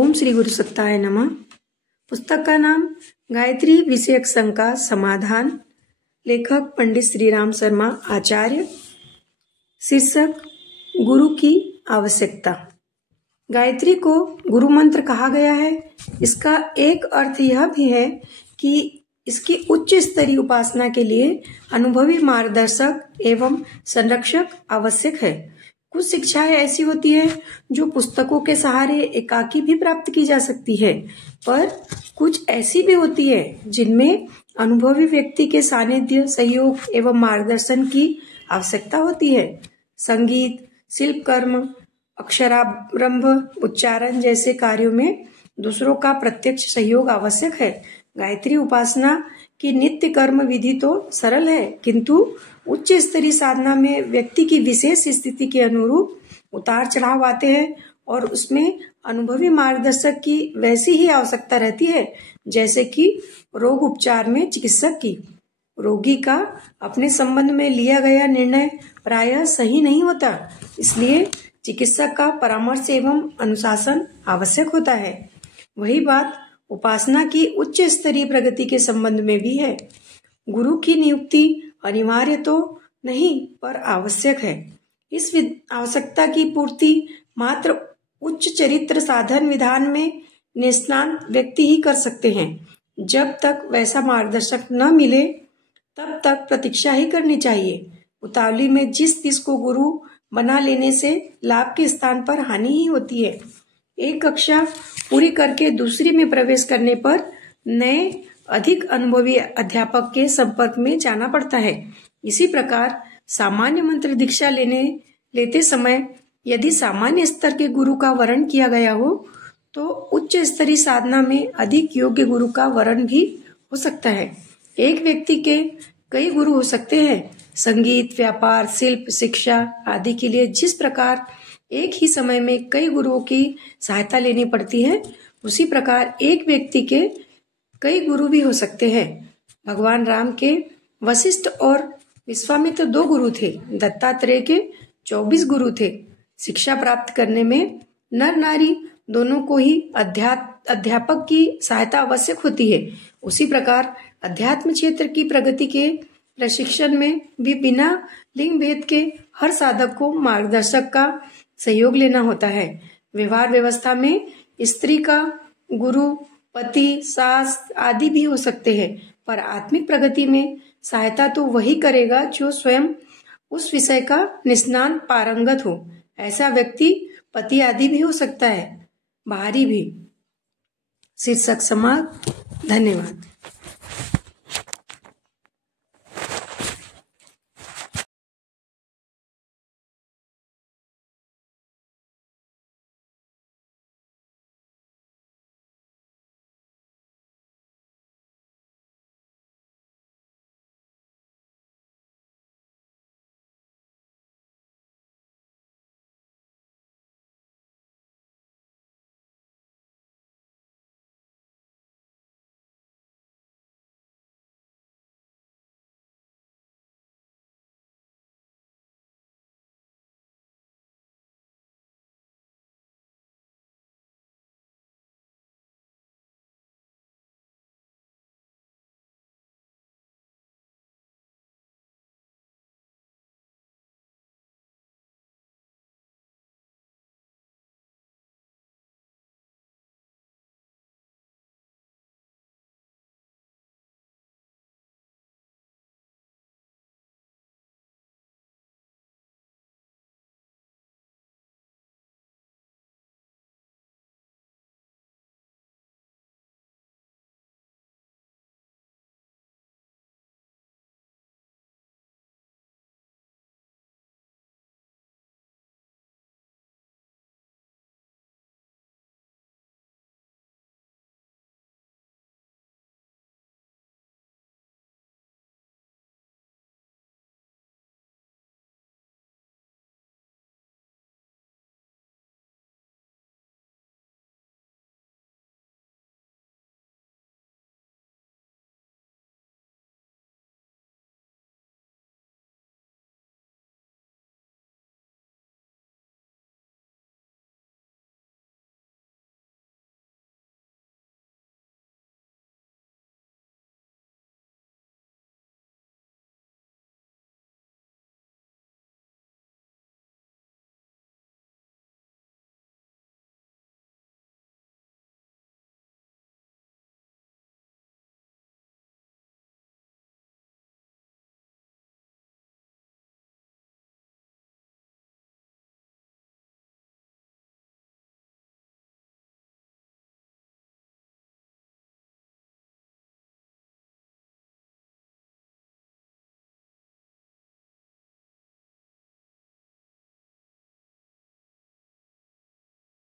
ओम श्री गुरु सत्ताय नमः। पुस्तक का नाम गायत्री विषयक शंका समाधान, लेखक पंडित श्री राम शर्मा आचार्य। शीर्षक गुरु की आवश्यकता। गायत्री को गुरु मंत्र कहा गया है। इसका एक अर्थ यह भी है कि इसकी उच्च स्तरीय उपासना के लिए अनुभवी मार्गदर्शक एवं संरक्षक आवश्यक है। कुछ शिक्षाएं ऐसी होती है जो पुस्तकों के सहारे एकाकी भी प्राप्त की जा सकती है, पर कुछ ऐसी भी होती है जिनमें अनुभवी व्यक्ति के सानिध्य, सहयोग एवं मार्गदर्शन की आवश्यकता होती है। संगीत, शिल्प कर्म, अक्षरारंभ, उच्चारण जैसे कार्यों में दूसरों का प्रत्यक्ष सहयोग आवश्यक है। गायत्री उपासना की नित्य कर्म विधि तो सरल है, किंतु उच्च स्तरीय साधना में व्यक्ति की विशेष स्थिति के अनुरूप उतार चढ़ाव आते हैं और उसमें अनुभवी मार्गदर्शक की वैसी ही आवश्यकता रहती है जैसे कि रोग उपचार में चिकित्सक की। रोगी का अपने संबंध में लिया गया निर्णय प्रायः सही नहीं होता, इसलिए चिकित्सक का परामर्श एवं अनुशासन आवश्यक होता है। वही बात उपासना की उच्च स्तरीय प्रगति के संबंध में भी है। गुरु की नियुक्ति अनिवार्य तो नहीं पर आवश्यक है। इस आवश्यकता की पूर्ति मात्र उच्च चरित्र साधन विधान में निष्णात व्यक्ति ही कर सकते हैं। जब तक वैसा मार्गदर्शक न मिले तब तक प्रतीक्षा ही करनी चाहिए। उतावली में जिस को गुरु बना लेने से लाभ के स्थान पर हानि ही होती है। एक कक्षा पूरी करके दूसरी में प्रवेश करने पर नए अधिक अनुभवी अध्यापक के संपर्क में जाना पड़ता है। इसी प्रकार सामान्य मंत्र दीक्षा लेते समय यदि सामान्य स्तर के गुरु का वर्ण किया गया हो तो उच्च स्तरीय साधना में अधिक योग्य गुरु का वर्ण भी हो सकता है। एक व्यक्ति के कई गुरु हो सकते हैं। संगीत, व्यापार, शिल्प, शिक्षा आदि के लिए जिस प्रकार एक ही समय में कई गुरुओं की सहायता लेनी पड़ती है, उसी प्रकार एक व्यक्ति के कई गुरु भी हो सकते हैं। भगवान राम के वशिष्ठ और विश्वामित्र 2 गुरु थे। दत्तात्रेय के 24 गुरु थे। शिक्षा प्राप्त करने में नर नारी दोनों को ही अध्यापक की सहायता आवश्यक होती है। उसी प्रकार अध्यात्म क्षेत्र की प्रगति के प्रशिक्षण में भी बिना लिंग भेद के हर साधक को मार्गदर्शक का सहयोग लेना होता है। व्यवहार व्यवस्था में स्त्री का गुरु, पति, सास आदि भी हो सकते हैं, पर आत्मिक प्रगति में सहायता तो वही करेगा जो स्वयं उस विषय का निष्णात पारंगत हो। ऐसा व्यक्ति पति आदि भी हो सकता है, बाहरी भी। शीर्षक समाप्त। धन्यवाद।